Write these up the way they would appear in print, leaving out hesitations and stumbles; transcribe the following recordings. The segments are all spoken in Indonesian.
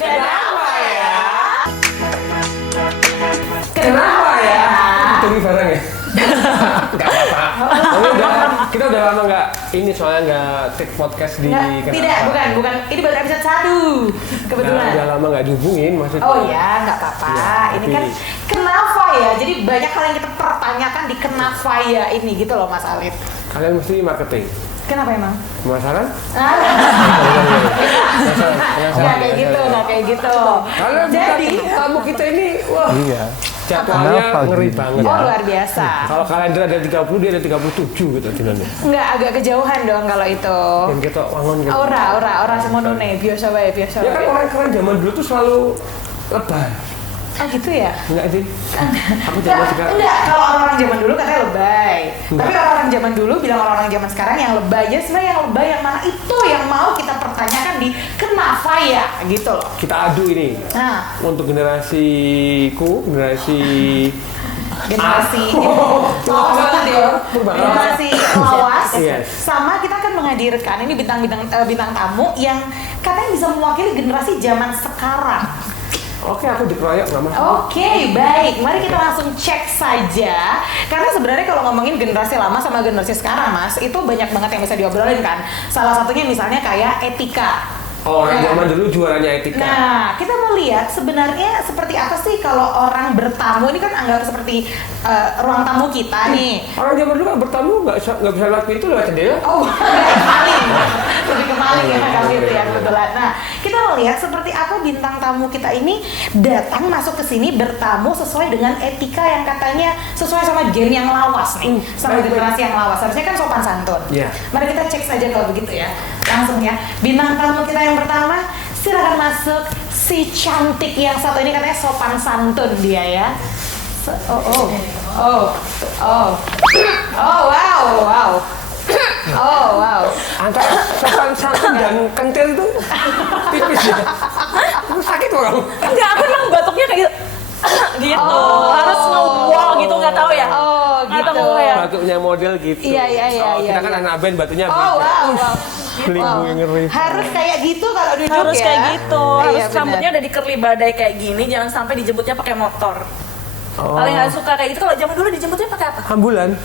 Kenapa ya? Kenapa ya? Tunggu bareng ya? Gak apa-apa. Kita udah lama nggak ini soalnya nggak take podcast di Tidak, bukan. Ini baru episode 1 kebetulan. Udah lama nggak dihubungin maksudnya. Oh ya, nggak apa-apa. Ya, ini kan kenapa ya? Jadi banyak hal yang kita pertanyakan di kenapa ya ini gitu loh Mas Alif. Kalian mesti marketing. Kenapa emang? Pemasaran? Nggak kayak gitu. Kalian jadi tamu kita ini, wah. Iya. Jadwalnya ngeri banget. Oh luar biasa. Kalau kalender ada 30, dia ada 37 gitu dinannya. Enggak, agak kejauhan dong kalau itu. Dan kita wangun gitu. Ora semono nih, biasa wae. Ya kan orang-orang zaman dulu tuh selalu lebay. Oh gitu ya? Enggak sih? Aku zaman sekarang. Enggak, kalau orang-orang zaman dulu katanya lebay. Tapi orang-orang zaman dulu bilang orang-orang zaman sekarang yang lebay. Ya sebenarnya yang lebay yang mana itu yang mau kita pertanyakan di kenapa ya gitu loh. Kita adu ini. Nah, Untuk generasi lawas. Yes. Sama kita akan menghadirkan ini bintang tamu yang katanya bisa mewakili generasi zaman sekarang. Oke, aku dikeroyok nggak mas? Oke, baik. Mari kita langsung cek saja. Karena sebenarnya kalau ngomongin generasi lama sama generasi sekarang, Mas, itu banyak banget yang bisa diobrolin kan. Salah satunya misalnya kayak etika. Orang zaman dulu juaranya etika. Nah, kita mau lihat sebenarnya seperti apa sih kalau orang bertamu ini kan anggap seperti ruang tamu kita nih. Orang zaman dulu kan bertamu nggak bisa lewat pintu, lewat jendela. Oh, maling. Lebih ke maling ya kalau itu ya kebetulan. Nah, kita mau lihat seperti apa bintang tamu kita ini datang masuk ke sini bertamu sesuai dengan etika yang katanya sesuai sama gen yang lawas nih, sama generasi yang lawas. Harusnya kan sopan santun. Iya. Mari kita cek saja kalau begitu ya. Langsung ya. Bintang tamu kita yang pertama, silakan masuk si cantik yang satu ini katanya sopan santun dia ya. Wow. Antara sopan santun dan kentil itu tipis ya. Itu sakit orang. Enggak, aku emang batuknya kayak gitu. Gitu. Harus ngewall gitu, nggak tahu ya. Nggak Gitu. tahu ya. Batuknya model gitu. Iya. Kita kan anak band batunya Wow. Linggu yang ngeri. Harus kayak gitu kalau duduk Harus ya. kayak gitu. Harus Iya, benar. rambutnya udah dikerli badai kayak gini, jangan sampai dijemputnya pakai motor. Paling nggak suka kayak gitu. Kalau zaman dulu dijemputnya pakai apa? Ambulan.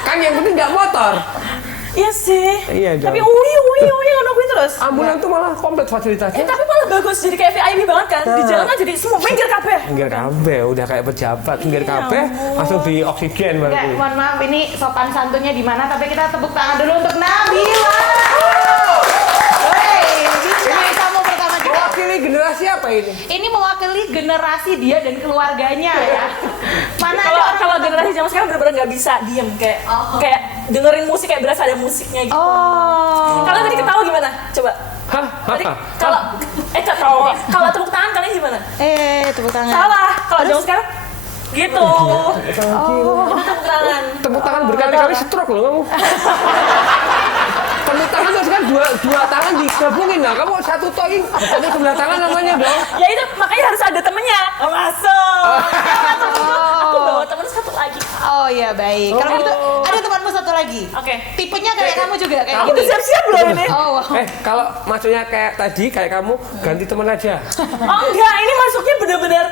Kan yang penting nggak motor. Iya sih. Iya, Tapi jauh. ngono gue terus. Ambulan tuh malah komplit fasilitasnya. Tapi malah bagus, jadi kayak VIP banget kan. Di jalanan jadi semua minggir kabeh. Pinggir kabeh, udah kayak pejabat. Pinggir kabeh, langsung di oksigen Enggak, berarti. mohon maaf ini sopan santunnya di mana, tapi kita tepuk tangan dulu untuk Nabila. Bintang tamu pertama kita. Mewakili generasi apa ini? Ini mewakili generasi dia dan keluarganya ya. Mana ada orang Kalau generasi zaman sekarang benar-benar nggak bisa diem kayak dengerin musik kayak berasa ada musiknya gitu. Oh. Kalian tadi ketawa gimana? Coba. Hah? Tadi kalau tepuk tangan kalian gimana? Tepuk tangan. Salah. Kalau zaman sekarang gitu. Tepuk tangan. Tepuk tangan berkali-kali stroke loh kamu. Tepuk tangan terus kan dua tangan digabungin lah. Kamu satu toing, kamu sebelah tangan namanya dong. Ya itu makanya harus ada temennya. Oh, masuk. Aku bawa temen satu lagi. Oh iya baik. Kalau begitu ada temanmu satu lagi. Oke. Tipenya kayak kamu juga kayak Aku udah gini. siap-siap belum ini? Oh wow. Kalau maksudnya kayak tadi, kayak kamu, ganti teman aja. Oh enggak, ini masuknya bener-bener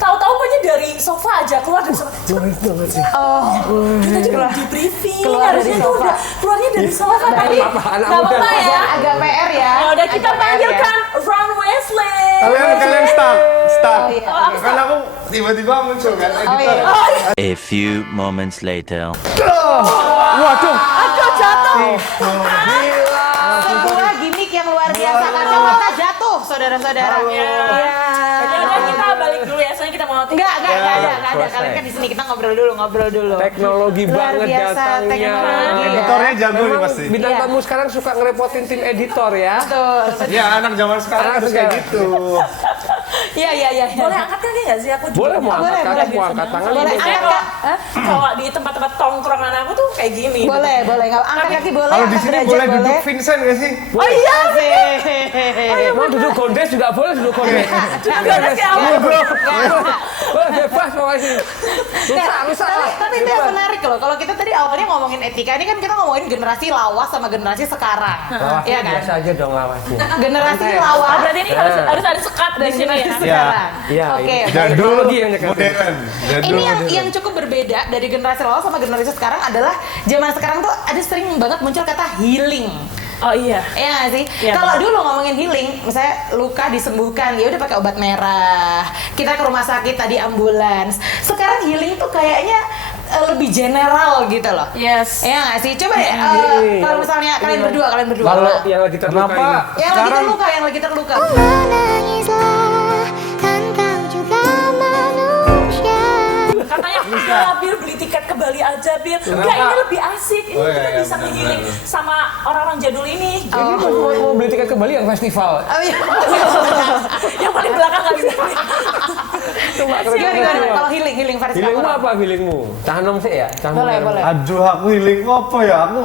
tahu-tahu pokoknya dari sofa aja keluar dari sofa. Oh. Kita juga di briefing. Keluar dari Harusnya itu sofa. udah keluarnya dari sofa tapi Apa, anak nggak muda. apa-apa ya. Agak PR ya. Ya udah kita Agak PR panggilkan ya. Ron Wesley. Kalian start. Oh iya. Aku Kan aku tiba-tiba muncul kan Oh editor. iya. A few moments later. Waduh. Aduh jatuh. Sebuah gimmick yang luar biasa. Kacamata jatuh, saudara-saudara. Ya udah kita balik dulu ya, soalnya kita mau Enggak ada. selesai. Kalian kan di sini kita ngobrol dulu. Teknologi Luar banget biasa, datangnya. teknologi. Editornya jago nih Memang pasti. bintang Iya. tamu sekarang suka ngerepotin tim editor ya. Betul. Ya anak zaman sekarang Anak harus kayak sekarang. gitu. Iya. boleh angkat kaki nggak sih aku juga? Boleh mau angkat Boleh, kaki, boleh. mau angkat tangan. Boleh. boleh. Angkat Kalau di tempat-tempat tongkrongan aku tuh kayak gini. Boleh. Enggak angkat kaki boleh. Kalau di angkat sini derajat boleh duduk Vincent gak sih? Oh iya. Asik. Mau duduk gondes juga boleh duduk gondes. Duduk gondes kayak apa? Boleh bebas pokoknya. Rusak. Tapi itu yang menarik loh. Kalau kita tadi awalnya ngomongin etika, ini kan kita ngomongin generasi lawas sama generasi sekarang. Iya kan? Biasa aja dong lawasnya. Generasi Oh, lawas. berarti ini harus ada sekat di Dan sini generasi ya. sekarang. Iya. Oke. Jadul, Teknologi yang dekat. modern. Jadul, Ini modern. yang cukup berbeda dari generasi lawas sama generasi sekarang adalah zaman sekarang tuh ada sering banget muncul kata healing. Oh iya. Iya nggak sih? Iya, Kalau benar. dulu ngomongin healing, misalnya luka disembuhkan, ya udah pakai obat merah. Kita ke rumah sakit tadi ambulans. Sekarang healing tuh kayaknya lebih general gitu loh. Yes. Iya nggak sih? Coba ya, kalau misalnya kalian berdua. Kalau yang lagi terluka Kenapa? ini. Yang lagi terluka. Menangislah, kan kau juga manusia. Katanya, ya Bir beli tiket ke Bali aja Bir. Enggak, ini lebih asik. Ini Oh, iya, kita iya, bisa benar, healing benar. sama orang-orang jadul ini. Ini mau beli tiket ke Bali yang festival. Oh iya. Yang paling belakang kali ini. Coba Gimana? Kalau healing versi Healingmu kamu. apa healingmu? Tahan nom sih ya. Tahan Boleh, nom. boleh. Aduh, aku healing apa ya? Aku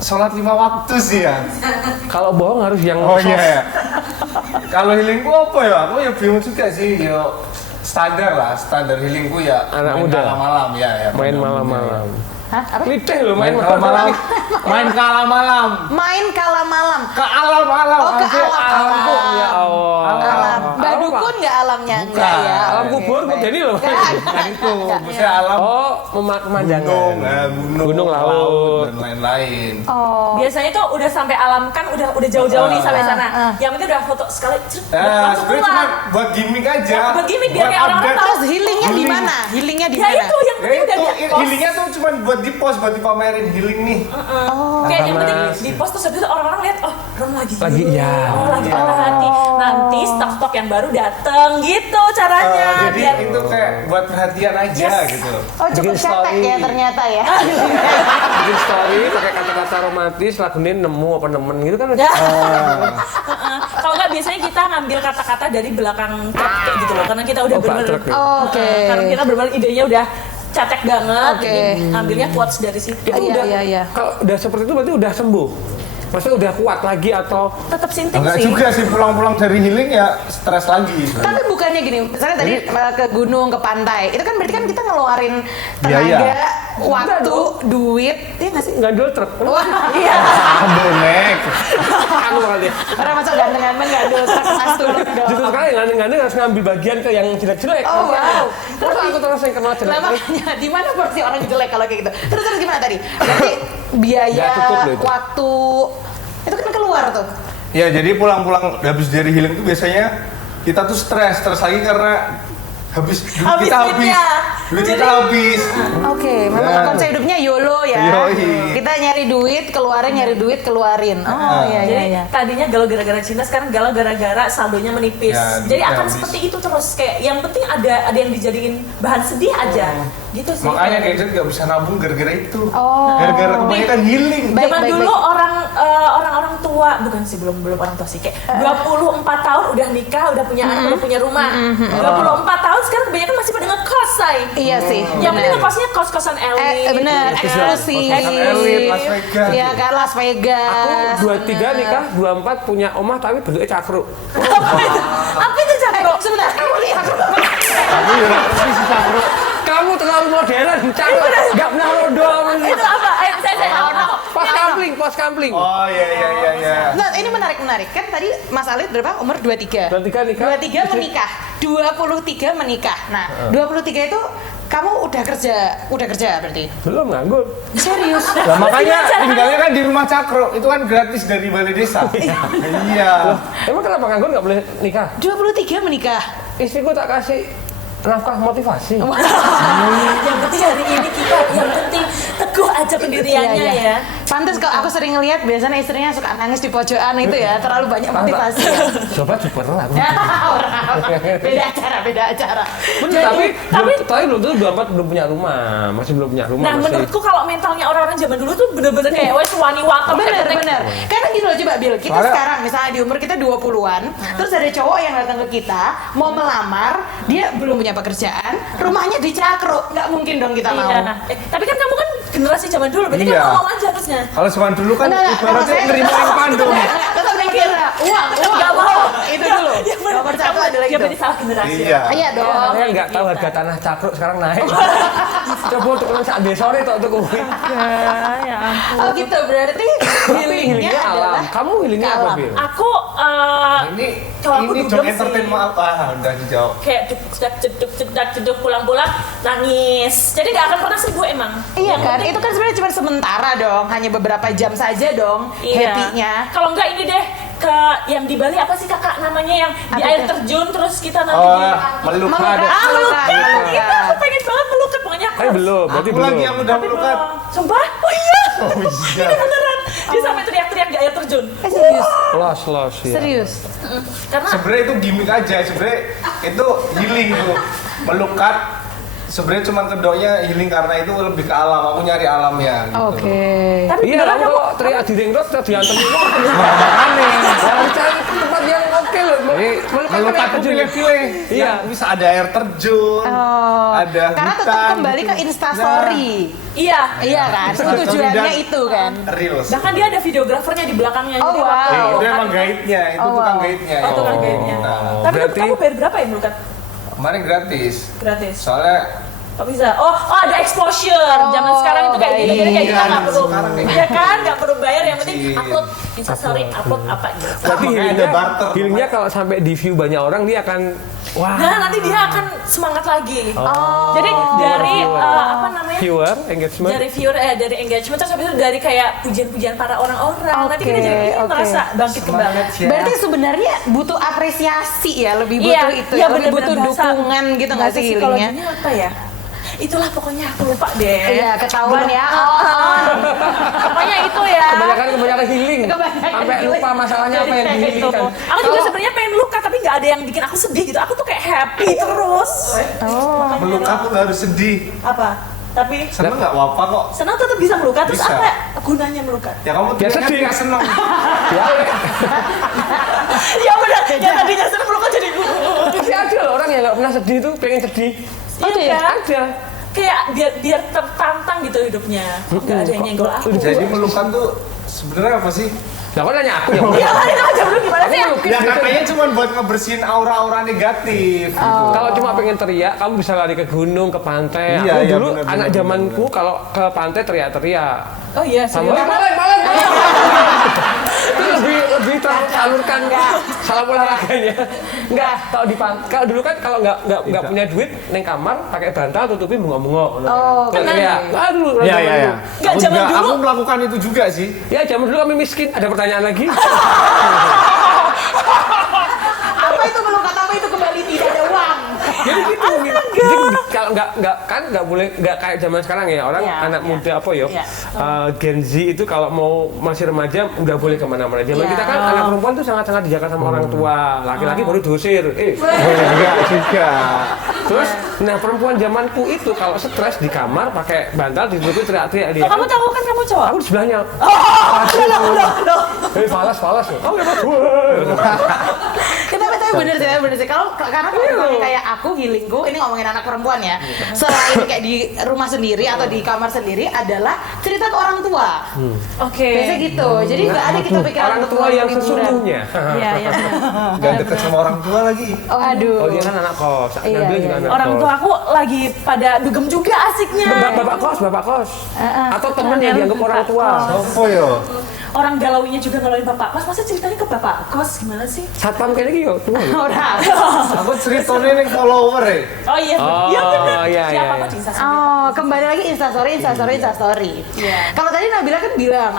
sholat 5 waktu sih ya. Kalau bohong harus yang Oh soft. iya ya. Kalau healingku apa ya? Aku ya bingung juga sih. Yo standar healingku ya Anak main muda. malam-malam ya. Main malam-malam. Hah? Apa? Lideh loh main Main malam-malam. Main malam. Main kala malam. Ke alam-alam. Oh, ke Anjir, alam. Alam ya Allah. Alam. Mbak Alam Dukun nggak alamnya? Bukan. Enggak ya. Alam Oke, kubur, baik. Denny loh. Kan itu, maksudnya alam Oh, pemandangan. gunung, laut. dan lain-lain. Oh. Biasanya tuh udah sampai alam kan udah jauh-jauh nih sampai sana. Yang penting udah foto sekali, udah langsung Sebenarnya cuma pulang. buat gimmick aja. Ya, buat gimmick, biar kayak orang-orang update. Terus healingnya di mana? Healingnya di Ya mana? itu yang Ya penting udah itu, di post. healingnya tuh cuma buat di post, buat dipamerin healing nih. Kayak yang penting Mas. di post terus habis itu orang-orang lihat, oh Rom lagi Lagi, healing. ya. Oh lagi patah hati. Nanti stok-stok yang baru dateng gitu caranya. Jadi Biar itu kayak buat perhatian aja Yes. gitu. Oh cukup Bikin cetek story. ya ternyata ya. Bikin story pakai kata-kata romantis, lagunya nemu apa nemen gitu kan. Ya. Kalau nggak biasanya kita ngambil kata-kata dari belakang truk kayak gitu loh, karena kita udah Oh, bener. truk ya. Oke. Karena kita bener idenya udah cetek banget. Oke. Jadi ambilnya quotes dari situ. Iya. Kalau udah seperti itu berarti udah sembuh. Maksudnya udah kuat lagi atau Tetap sinting Enggak sih. juga sih, pulang-pulang dari healing ya stres lagi. Tapi bukannya gini, misalnya tadi ke gunung, ke pantai, itu kan berarti kan kita ngeluarin Biaya. tenaga, waktu, duit, iya nggak sih? ngandul truk? Wah, Iya. Bonek. Aku kali. orang masuk ganteng-ganteng nggak ada kelas turun Justru dong. sekali ngandeng-ngandeng harus ngambil bagian ke yang jelek-jelek. Oh, wow. Terus aku terus yang kenal jelek. Lah makanya di mana porsi orang jelek kalau kayak gitu? Terus gimana tadi? Berarti biaya, Nggak cukup loh itu. waktu, itu kan keluar tuh. Ya jadi pulang-pulang habis dari healing tuh biasanya kita tuh stres lagi karena habis duit Habis kita habis. duitnya. Duit kita Jadi- habis. Oke, memang Ya. konsep hidupnya YOLO ya. Yoi. Kita nyari duit, keluarin, nyari duit, keluarin. Oh iya Jadi iya. tadinya galau gara-gara cinta, sekarang galau gara-gara saldonya menipis. Ya, Jadi duitnya akan habis. seperti itu terus, kayak yang penting ada yang dijadiin bahan sedih aja. Gitu sih. Makanya gadget nggak bisa nabung gara-gara itu. Oh. Gara-gara kebanyakan healing. Baik, Zaman baik, dulu baik. orang-orang tua, bukan sih belum orang tua sih, kayak 24 tahun udah nikah, udah punya anak, udah punya rumah. 24 tahun sekarang kebanyakan masih pada ngekos, say. Iya sih. Yang penting benar. ngekosnya kos-kosan elit. Benar, eksklusif. Kosan elit, Las Vegas. Iya kan, Las Vegas. 23 nikah, 24 punya omah tapi bentuknya cakruk. Apa itu Cakro? Sebentar, kamu lihat. Aku ya ngerti sih Sakro. Kamu terlalu modern, cakruk. Nggak pernah rodo. Itu apa? Saya Pos kampling. Oh iya. Nah, ini menarik. Kan tadi Mas Alit berapa? Umur 23. 23 nikah. 23 menikah. 23 menikah. Nah, 23 itu kamu udah kerja berarti? Belum nganggur. Serius? Lah makanya tinggalnya kan di rumah Cakro, itu kan gratis dari balai desa. Iya. Emang kenapa nganggur nggak boleh nikah? 23 menikah. Istriku tak kasih nafkah motivasi. Yang penting hari ini kita, yang penting teguh aja pendiriannya Iya. ya. Pantes kalau aku sering lihat biasanya istrinya suka nangis di pojokan itu ya, terlalu banyak motivasi ya. Coba super lah. Beda acara. Bener, tapi belum tuh 24 belum punya rumah, masih belum punya rumah. Nah masih. menurutku kalau mentalnya orang-orang zaman dulu tuh bener-bener kayak wes wani wakam. Bener. Karena gini loh coba Bil, kita Soalnya- sekarang misalnya di umur kita 20-an, terus ada cowok yang datang ke kita mau melamar, dia belum punya pekerjaan, rumahnya di Cakro, nggak mungkin dong kita mau. Iya. Tapi kan kamu kan generasi zaman dulu, berarti Iya. kan mau aja harusnya. Kalau zaman dulu kan Enggak, kalau ibaratnya saya- nerima yang pandung. Tetap mikir uang. Nggak mau. Itu generasi. Iya. Iya dong. Kalian nggak tahu harga tanah cakruk sekarang naik. Coba untuk orang sak desa nih tok tuh kuwi. Ya ampun. Oh gitu, berarti healingnya Healingnya alam. adalah Kamu healingnya apa, alam. Bil? Aku Ini kalau aku ini dugem Jok sih. Entertainment udah dijawab. kayak jeduk pulang-pulang nangis. Jadi nggak akan pernah sembuh emang. Iya Yang kan, penting- itu kan sebenarnya cuma sementara dong, hanya beberapa jam saja dong Iya. happy-nya. Kalau enggak ini deh ke yang di Bali apa sih kakak namanya yang di Apa air itu? terjun terus kita nanti Oh, di melukat. melukat. melukat. Itu aku pengen banget melukat pokoknya aku. Belum, berarti Aku belum. lagi yang udah Tapi melukat. belum. Sumpah? Oh iya. Oh iya. Ini beneran. Dia sampai teriak-teriak di air terjun. Serius, Los ya. serius. Karena Sebenarnya itu gimmick aja, sebenarnya itu healing itu. Melukat sebenarnya cuma kedoknya healing karena itu lebih ke alam. Aku nyari alamnya gitu. Oke. tapi Iya, beneran kamu aku kok teriak di ring road, teriak diantem itu. Makanya Harus cari tempat yang oke loh. melukat air tuh terjun. pilih-pilih. Iya. Bisa ada air terjun, Oh. ada Karena tetap hutan, kembali ke gitu. Instastory. iya. Iya kan, itu Instastory tujuannya dan itu kan. Reels. Bahkan dia ada videografernya di belakangnya. Oh, Jadi wow. waktu Itu melukat emang guide-nya, itu Oh, tukang wow. guide-nya. Oh, tukang guide-nya. Nah, Tapi berarti- kamu bayar berapa ya melukat? kemarin gratis. Gratis. Soalnya Kok bisa? Oh, ada exposure. Zaman sekarang itu kayak gitu. Jadi kayak kita Iya, nggak perlu, sekarang kayak ya kan? Nggak perlu bayar. Yang penting Iya. upload Instastory, upload apa gitu. Berarti Makanya ada healingnya, barter. healingnya kalau sampai di view banyak orang dia akan wah. Nah, nanti dia akan semangat lagi. Jadi dari apa namanya? Viewer engagement. Dari viewer, dari engagement, terus habis itu dari kayak pujian-pujian para orang-orang. Nanti kita jadi Oke. merasa bangkit kembali. Ya. Berarti sebenarnya butuh apresiasi ya, lebih Iya, butuh itu, iya, lebih bener-bener butuh bahasa- dukungan gitu nggak sih healingnya? Psikologinya apa ya? Itulah pokoknya aku lupa deh. Iya, ketahuan ya. Pokoknya itu ya. Kebanyakan healing. Kebanyakan Sampai healing. lupa masalahnya apa yang Jadi kayak gitu. dihilingkan. Aku juga sebenarnya pengen luka tapi nggak ada yang bikin aku sedih gitu. Aku tuh kayak happy terus. melukat tuh nggak harus sedih. Apa? Tapi Seneng nggak apa kok. senang tetap bisa meluka. Terus Bisa. apa gunanya meluka? Ya kamu Ya, teriaknya sedih. tidak seneng. Ya, Ya benar. Yang tadinya senang meluka jadi masih ada loh orang yang nggak pernah sedih tuh pengen sedih. Iya kan? Ada. Kayak biar tertantang gitu hidupnya. Nggak ada yang nyenggol aku. Jadi melukat tuh sebenarnya apa sih? Nah, kok nanya aku ya? Ya kan itu aja belum gimana sih? Ya katanya cuma buat ngebersihin aura-aura negatif gitu. Kalau cuma pengen teriak, kamu bisa lari ke gunung, ke pantai. Iya, Aku iya, dulu benar, anak benar, zamanku kalau ke pantai teriak-teriak. Oh iya, Sama serius. malam. Itu lebih tersalurkan salah olahraganya. Enggak, kalau dulu kan kalau nggak punya duit neng kamar pakai bantal tutupi bunga-bunga. Oh, Nggak teriak. Ah, dulu. Iya, zaman iya, iya. dulu. Nggak, Aku zaman juga- dulu- Aku melakukan itu juga sih. Ya, zaman dulu kami miskin. Ada pertanyaan lagi? Apa itu melukat, apa itu kembali tidak ada uang? Jadi gitu. Jadi kalau nggak boleh nggak kayak zaman sekarang ya orang Iya, anak iya. muda apa ya Iya. Gen Z itu kalau mau masih remaja udah boleh kemana-mana. Zaman Iya. kita kan anak perempuan tuh sangat-sangat dijaga sama orang tua. Laki-laki baru diusir. Enggak juga. Terus, nah perempuan zamanku itu kalau stres di kamar pakai bantal ditutupi teriak-teriak dia. Oh, kamu tahu kan kamu cowok? Aku di sebelahnya. Loh. Falas. Oh, ya, Tapi bener sih. Kalau karena kalau misalnya kayak aku healingku, ini ngomongin anak perempuan ya. Selain kayak di rumah sendiri atau di kamar sendiri adalah cerita ke orang tua. Oke. Biasanya gitu. Jadi nggak ada kita pikiran orang untuk tua yang liburan. sesungguhnya. Iya, iya. Nggak deket sama orang tua lagi. Oh, aduh. Oh, dia kan anak kos. Iya, Nabil juga iya. anak Orang kos. tua aku lagi pada dugem juga asiknya. Bapak kos. Atau teman yang dianggap orang tua. Apa yo? Orang galauinya juga ngeluarin bapak kos. Masa ceritanya ke bapak kos gimana sih? Satpam kayak gini yuk, tua. Orang. Aku ceritanya nih follower ya. Oh iya, Oh, iya benar. iya, Siapa iya, kok iya. di Instastory? Oh, kembali lagi Instastory. Iya. Kalau tadi Nabila kan bilang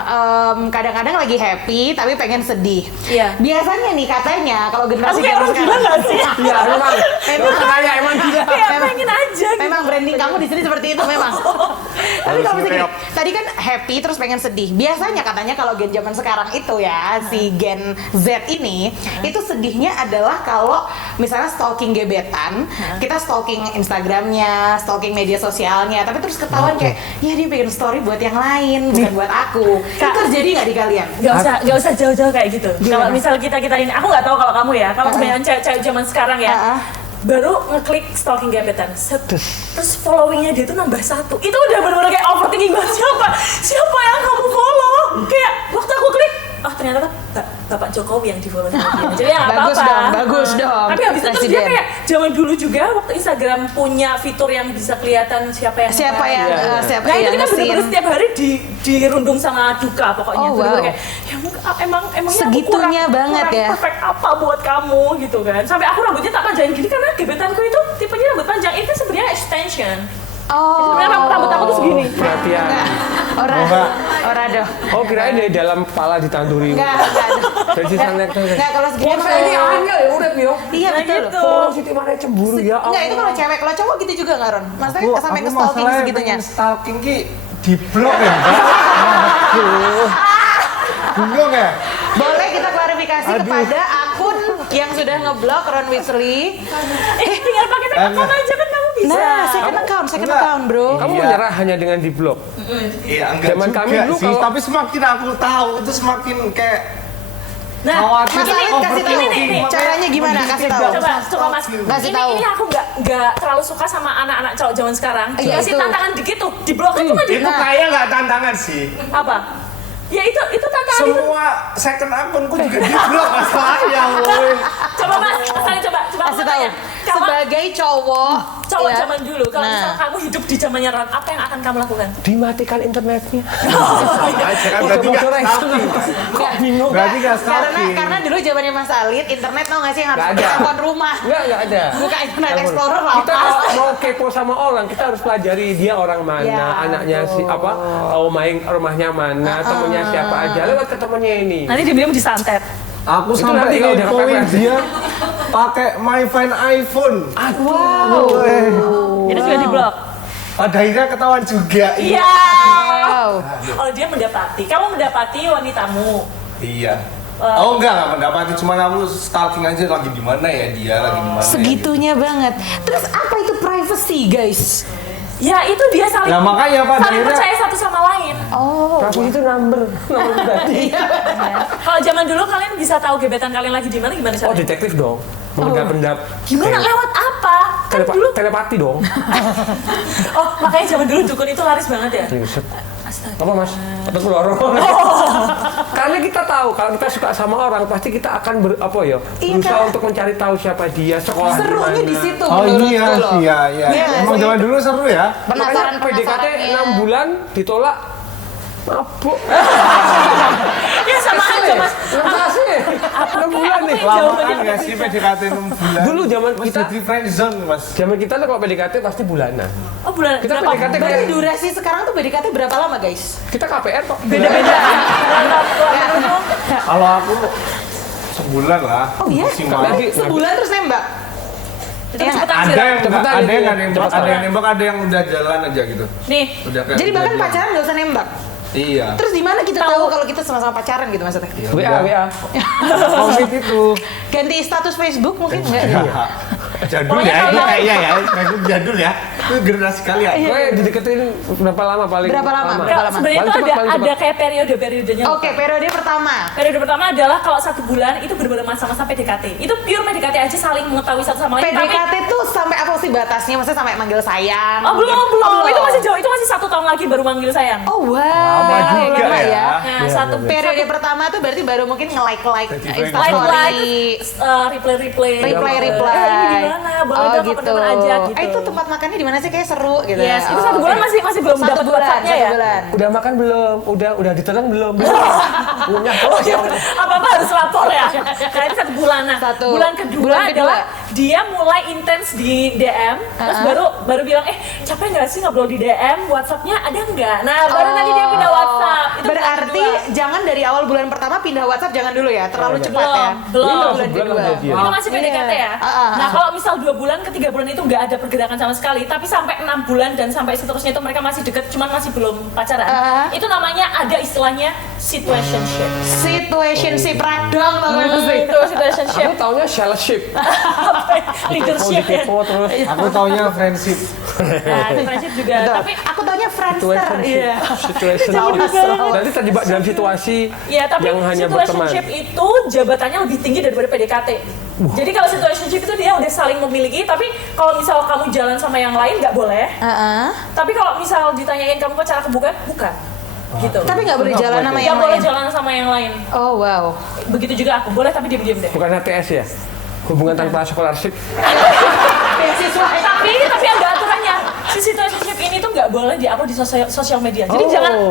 kadang-kadang lagi happy tapi pengen sedih. Iya. Biasanya nih katanya kalau Aku generasi kayak orang gila nggak sih? Iya, memang. Kayak emang gila. Kayak Memang. pengen aja gitu. Memang branding kamu di sini seperti itu memang. Tapi Harus kalau misalnya ngereok. gini, tadi kan happy terus pengen sedih. Biasanya katanya kalau gen zaman sekarang itu ya si gen Z ini itu sedihnya adalah kalau misalnya stalking gebetan, kita stalking Instagramnya, stalking media sosialnya, tapi terus ketahuan kayak ya dia bikin story buat yang lain bukan buat aku. Itu Kak. terjadi nggak di kalian? Gak usah jauh-jauh kayak gitu. Kalau misal kita ini, aku nggak tahu kalau kamu ya. Kalau kebanyakan cewek-cewek zaman sekarang ya, baru ngeklik stalking gebetan, set, terus followingnya dia tuh nambah 1. Itu udah benar-benar kayak overthinking banget. Siapa yang kamu follow? Kayak waktu aku klik, oh ternyata Bapak Jokowi yang di follow sama dia. Jadi ya nggak Bagus apa-apa. dong, bagus dong. Tapi habis itu terus dia Presiden. kayak zaman dulu juga waktu Instagram punya fitur yang bisa kelihatan siapa yang Siapa nge-like. yang Iya. siapa Nah itu yang kita bener-bener nge-scene. setiap hari dirundung sama duka pokoknya. Oh, Bener-bener wow. kayak, ya emangnya aku Segitunya banget kurang ya. perfect apa buat kamu gitu kan. Sampai aku rambutnya tak panjangin gini karena gebetanku itu tipenya rambut panjang. Itu sebenarnya extension. Oh. Sebenarnya rambut aku tuh segini. Perhatian. Ora doh. Oh kirain dari dalam kepala ditanduri. Enggak ada. Jadi sana Enggak kalau segini Wah, ini angel ya urip yo. Iya Nah, betul. gitu. Oh, Siti mana cemburu ya. Enggak itu kalau cewek, kalau cowok gitu juga nggak Ron? Maksudnya sampai ke stalking masalahnya segitunya. pengen stalking ki di blok ya, Mbak. Aduh. Bingung ya? Boleh kita klarifikasi kepada akun yang sudah ngeblok Ron Weasley. Tinggal pakai telepon aja kan kamu bisa. Nah, second Enggak. account, bro. Kamu Iya. menyerah hanya dengan di blok. Iya, enggak Zaman juga kami dulu sih, kalau- tapi semakin aku tahu itu semakin kayak Nah, khawatir. Mas Alin kasih tahu ini. caranya gimana, kasih tahu. Coba Mas. Kasih tahu. Ini aku nggak terlalu suka sama anak-anak cowok zaman sekarang. Iya, Dikasih itu. tantangan dikit tuh, di blok kan cuma di Itu kayak nggak tantangan sih. apa? Ya itu tantangan itu. Semua second akunku juga di blok masalahnya, woi. Coba Mas, coba Kasih aku tahu. tanya. Kalau Sebagai cowok ya. zaman dulu, kalau Nah. misal kamu hidup di zamannya Ron, apa yang akan kamu lakukan? Dimatikan internetnya. Aja kan berarti nggak stalking. Nggak, bingung. Berarti nggak karena stalking. karena dulu zamannya Mas Alin internet tau nggak sih yang harus Nggak ada. telepon rumah. Enggak ada. Buka internet Nggak explorer boleh. Kita lapas. kalau mau kepo sama orang, kita harus pelajari dia orang mana, Ya, anaknya si apa, tahu main rumahnya mana, temennya siapa aja, lewat ke temennya ini. Nanti diam-diam disantet. Aku Itu sampai nanti kalau udah ngepoin kepepet. dia pakai my find iPhone. Wow. Itu juga di blok. Pada akhirnya ketahuan juga. Iya. Wow. Oh dia mendapati. Kamu mendapati wanitamu. Iya. Oh enggak mendapati, cuma aku stalking aja lagi di mana ya dia, lagi di mana. Segitunya banget. Terus apa itu privacy, guys? Ya itu dia saling Nah, makanya pada saling akhirnya- percaya satu sama lain. Oh. Prabu itu number pribadi. Kalau zaman dulu kalian bisa tahu gebetan kalian lagi di mana gimana Oh caranya? detektif dong, mengedap-endap. Gimana lewat apa? Kan dulu Telepati dong. oh makanya zaman dulu dukun itu laris banget ya. Buset. Apa mas? Atau keluar Karena kita tahu kalau kita suka sama orang pasti kita akan Iya, berusaha kan? untuk mencari tahu siapa dia, sekolah Serunya di mana. situ Oh menurutku iya loh. sih, iya. Iya, Emang sih. zaman dulu seru ya. Penasaran Makanya PDKT penasarannya. 6 bulan ditolak. Mabuk. Ya sama aja mas. Makasih. 6 bulan nih. Lamakan nggak sih PDKT 6 bulan? Dulu zaman Mas kita- jadi friendzone mas. Zaman kita tuh kalau PDKT pasti bulanan. Oh bulan Kita berapa? PDKT Berarti kayak durasi sekarang tuh PDKT berapa lama, guys? kita KPR kok. Beda-beda. Kalau aku sebulan lah. Oh iya? maksimal. Tapi- Sebulan terus nembak? Itu Iya. cepetan sih. Ada yang Cepetan nggak- ada itu. yang nggak nembak, Cepetan. ada yang nembak, ada yang udah jalan aja gitu. Nih, Udah kayak Jadi bahkan udah pacaran nggak usah nembak? Iya. Terus di mana kita tahu kalau kita sama-sama pacaran gitu maksudnya? Ya WA udah. WA. Komit itu. Ganti status Facebook mungkin enggak? Jadul Pokoknya ya, itu kalau- kayaknya ya. Facebook jadul ya. Itu generasi kalian. Iya. Gue dideketin berapa lama paling? Berapa lama? lama? Berapa lama? sebenarnya itu Paling cepat, paling ada cepat. kayak periode-periodenya. Oke, periode pertama. Periode pertama adalah kalau 1 bulan itu benar-benar masa-masa PDKT. Itu pure PDKT aja saling mengetahui satu sama lain. PDKT tuh sampai apa sih batasnya? Maksudnya sampai manggil sayang? Oh belum, gitu? belum. Oh, Itu masih jauh. Itu masih 1 tahun lagi baru manggil sayang. Oh wow. Lama juga Lama ya. Nah, satu Periode pertama tuh berti baru mungkin nge-like Jadi Instastory. reply. Reply. ini gimana? Boleh dong kapan-kapan aja gitu. Itu tempat makannya di mana sih? Kayak seru gitu. Yes, itu 1 Oh, bulan oke. masih belum 1 dapat bulan, WhatsApp-nya 1 ya. bulan. Udah makan belum? Udah ditelan belum? Punya Apa-apa harus lapor ya. Nah, itu 1 bulan. Nah, Satu. bulan kedua Bulan kedua. adalah dia mulai intens di DM, terus baru bilang, capek nggak sih ngobrol di DM, WhatsApp-nya ada nggak? Nah, baru nanti dia pindah WhatsApp. Itu bulan Berarti kedua. jangan dari awal bulan pertama pindah WhatsApp, jangan dulu ya. Terlalu cepat ya. Belum. Ini Belum, bulan sebulan kedua. udah dia. Itu masih PDKT ya. Nah, kalau misal 2 bulan ke 3 bulan itu nggak ada pergerakan sama sekali, tapi sampai 6 bulan dan sampai seterusnya itu mereka masih deket, cuman masih belum pacaran. Itu namanya ada istilahnya situationship. Situationship radang tau gak sih? Itu situationship. Aku taunya shellship. Leadership ya. Kepo terus. Aku taunya friendship. Nah, itu friendship juga. Betul. Tapi Aku taunya Friendster. Iya. Situation. Nanti terjebak dalam situasi ya, tapi yang hanya berteman. situationship itu jabatannya lebih tinggi daripada PDKT. Jadi kalau situationship itu dia udah saling memiliki, tapi kalau misal kamu jalan sama yang lain nggak boleh. Tapi kalau misal ditanyain kamu pacar aku bukan? Gitu. Tapi nggak boleh jalan sama Nggak yang boleh lain. jalan sama yang lain. Oh wow. Begitu juga aku boleh tapi diam-diam deh. Bukan HTS ya? Hubungan tanpa scholarship. tapi ada aturannya. Si situationship ini tuh nggak boleh di-upload di sosial media. Jadi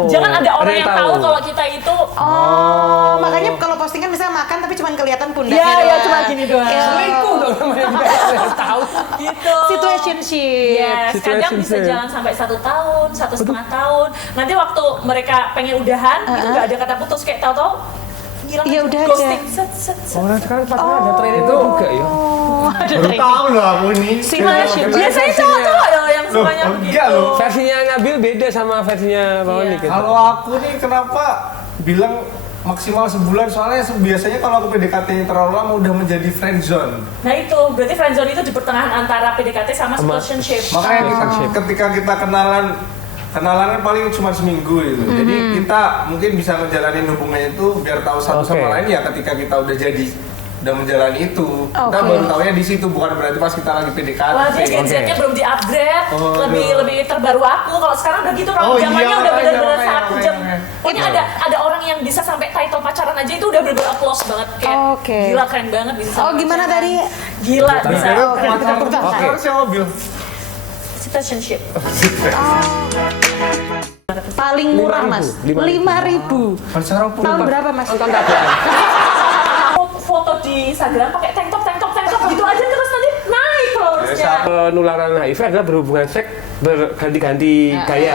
jangan ada orang yang tahu kalau kita itu. Oh, makanya kalau postingan misalnya makan tapi cuma kelihatan pundaknya. Iya, cuma gini doang. Selingkuh dong namanya nggak tahu. Gitu. Situationship. Yes, kadang bisa Situationship. jalan sampai 1 tahun, 1,5 tahun. Nanti waktu mereka pengen udahan, itu nggak ada kata putus, kayak tahu-tahu hilang Iya, aja. udah aja. Ghosting. Set. Orang sekarang pacaran ada tren itu juga ya. Baru tahu loh aku ini. Situationship. Biasanya cowok-cowok ya yang Loh, sukanya enggak begitu. loh. Versinya Nabil beda sama versinya Bang Iya. Oni gitu. Kalau aku nih kenapa bilang maksimal sebulan, soalnya biasanya kalau aku PDKT terlalu lama udah menjadi friendzone. Nah itu, berarti friendzone itu di pertengahan antara PDKT sama situationship. Makanya ketika kita kenalannya paling cuma seminggu gitu. Jadi kita mungkin bisa menjalani hubungannya itu biar tahu satu Oke. sama lain ya ketika kita udah menjalani itu. Kita Oke. baru tahunya di situ, bukan berarti pas kita lagi PDKT. Wah, dia Gen Z-nya belum di-upgrade, Oh, lebih terbaru aku. Kalau sekarang udah gitu, Oh, zamannya iya, udah bener-bener makanya, sangat kejam. makanya. Pokoknya ada orang yang bisa sampai title pacaran aja itu udah bener-bener applause banget. Kayak Oke. gila, keren banget bisa sampai Oh, gimana pacaran. tadi? Gila, bisa. Pacaran siapa Bil? Situationship. Paling murah, Mas. 5.000. Pacaran pun Tahun berapa, Mas? Nonton tabuan. Foto di Instagram pakai tank top gitu aja terus nanti naik followersnya. Penularan HIV adalah berhubungan seks berganti-ganti gaya.